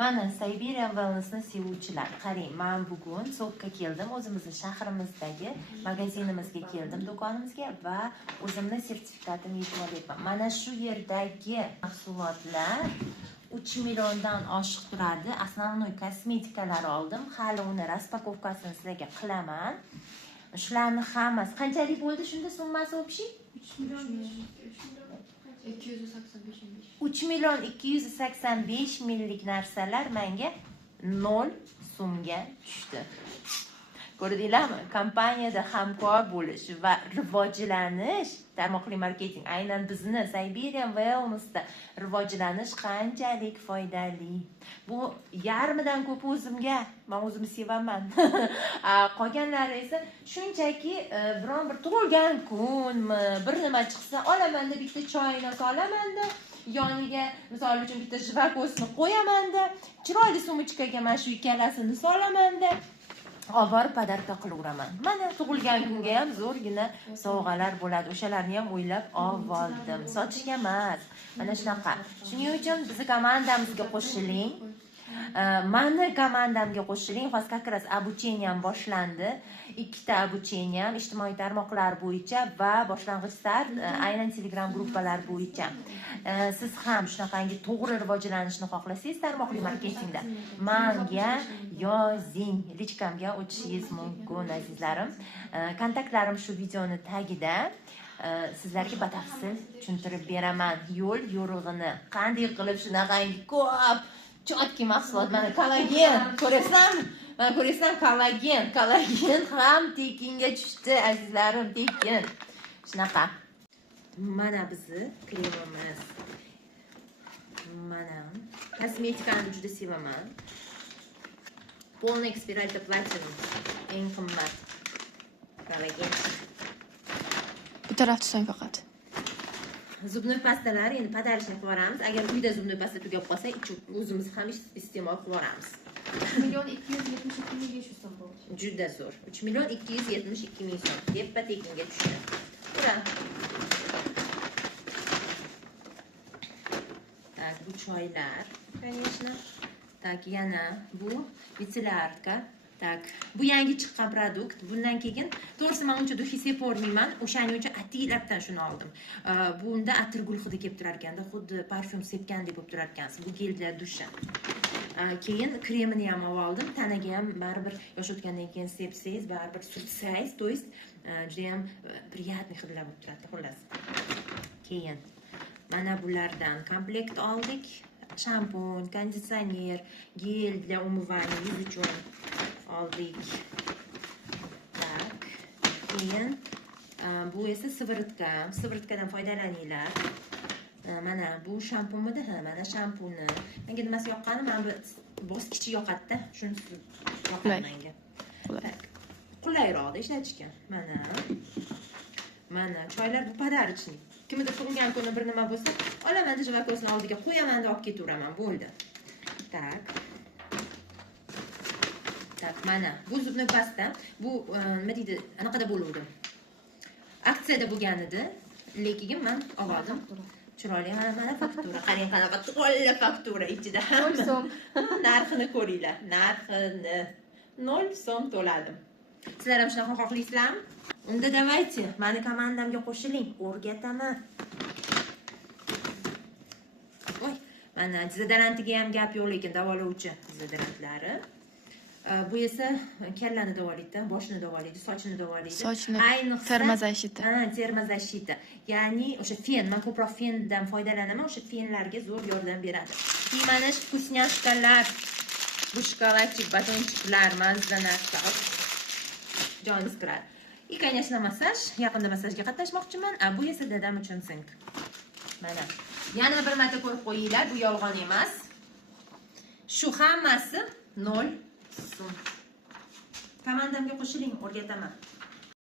Mana Siberian Wellness'ni sevuvchilar, qarang, men bugun So'qqa keldim, o'zimizning shahrimizdagi magazinimizga keldim, do'konimizga va o'zimning sertifikatimni yetib olyapman. Mana shu yerdagi mahsulotlar 3 milliondan oshiq turadi. Основной kosmetikalar oldim. Hali uni raspakovkasini sizlarga qilaman. Shularni hammasi qanchalik bo'ldi shunda summasi общий? 3 million 285 minglik narsalar menga 0 so'mga tushdi. Ko'rdinglarmi? Kompaniyada hamkor bo'lish va rivojlanish, tarmoqli marketing, aynan bizni Siberian Wellness'da rivojlanish qanchalik foydali. Bu yarmidan ko'p o'zimga, men o'zimni sevaman. Qolganlari esa shunchaki biron bir tug'ilgan kunmi, bir nima chiqsa olaman-da, bitta choyni solaman-da, yoniga misol uchun bitta jivakosni qo'yaman-da, chiroyli sumочkaga mana shu ikkalasini solaman-da, olib podarka qilaveraman. Mana tug'ilgan kunga ham zo'rgina sovg'alar bo'ladi. O'shalarni ham o'ylab oldim. Sotishga emas. Mana shunaqa. Shuning uchun bizning komandamizga qo'shiling. Mani komandamga qo'shiling. Hozir как раз обучением boshlandi. Ikkita обучением ijtimoiy tarmoqlar bo'yicha va boshlang'ich start aynan Telegram gruppalar bo'yicha. Siz ham shunaqangi to'g'ri rivojlanishni xohlasangiz tarmoqli marketingda menga yozing, lichkamga o'tishingiz mumkin azizlarim. Kontaktlarim shu videoni tagida. Sizlarga batafsil tushuntirib beraman yo'l yo'rig'ini. Qanday qilib shunaqangi ko'p chotki mahsulot, mana kollagen, ko'rasizmi? Mana ko'rasizmi, kollagen ham tekinga tushdi azizlarim, tekin. Shunaqa. Mana bizni kremimiz. Mana kosmetikani juda sevaman. Полный экспиральный platinum, eng qimmat kollagen. Bu tarafda so'ng faqat. Zubnoy pastalar endi podarishni qilib yuboramiz. Agar uyda zubnoy pasta tugab qolsa, o'zimiz ham iste'mol qilib yuboramiz. 3 million 272 ming 500 so'm bo'ldi. Juda zo'r. 3 million 272 ming so'm. Deppa tekinga tushdi. Ura. Так, bu choylar, конечно. Так, yana bu vitselarka. Tak, bu yangi chiqqan produkt. Bundan keyin to'g'risi men uncha duhi sepormayman. O'shaning uchun atiylardan shuni oldim. Bunda atirgul hidi kelib turar ekanda, xuddi parfyum sepgandek bo'lib turar ekansiz. Bu gellar dusha. Keyin kremini ham oldim. Tanaga ham baribir yosh o'tgandan keyin sepsangiz, baribir surtsangiz, to есть juda ham приятный hidlar bo'lib turadi, xullas. Keyin mana bulardan komplekt oldik. Shampun, konditsioner, gel для умывания yuz uchun oldik. Tak. Keyin bu esa siviritka. Siviritkadan foydalaninglar. Mana bu shampunmidi? Ha, mana shampuni. Menga nimasi yoqqani? Mana bu bosqichi yoqadi-da. Shunisi yoqadi menga. Tak. Qulayroq ishlatishga. Mana choylar bu podarishnik. Kimdir tug'ilgan kuni bir nima bo'lsa, olaman jivakosni oldiga qo'yaman da olib ketaveraman, bo'ldi. Tak. Tak, mana bu zubnoy pasta. Bu nima deydi? Anaqada bo'luvdi. Aksiyada bo'lgan edi, lekin men oldim. Chiroyli mana faktura. Qarang qanaqa to'g'ri faktura ichida. 0 so'm. Narxini ko'ringlar. Narxini 0 so'm to'ladim. Sizlar ham shunaqa xohlaysizlarmi? Unda davaychi, meni komandamga qo'shiling, o'rgataman. Voy, mana dezodorantiga ham gap yo'q, lekin davolovchi dezodorantlari. Bu esa kallani davolaydi, boshni davolaydi, sochni davolaydi. Sochni ayniqsa termozashita. Termozashita. Ya'ni o'sha fen, men ko'proq fendan foydalanaman, o'sha fenlarga zo'r yordam beradi. Keyin mana shu vkусняшкалар, bu shokoladchik, batonchiklar, mazza narsa. Joningiz kiradi. И, конечно, massaj. Yaqinda massajga qatnashmoqchiman. Bu esa dadam uchun sink. Mana. Yana bir marta ko'rib qo'yinglar, bu yolg'on emas. Shu hammasi 0 so'm. Komandamga qo'shiling, o'rgataman.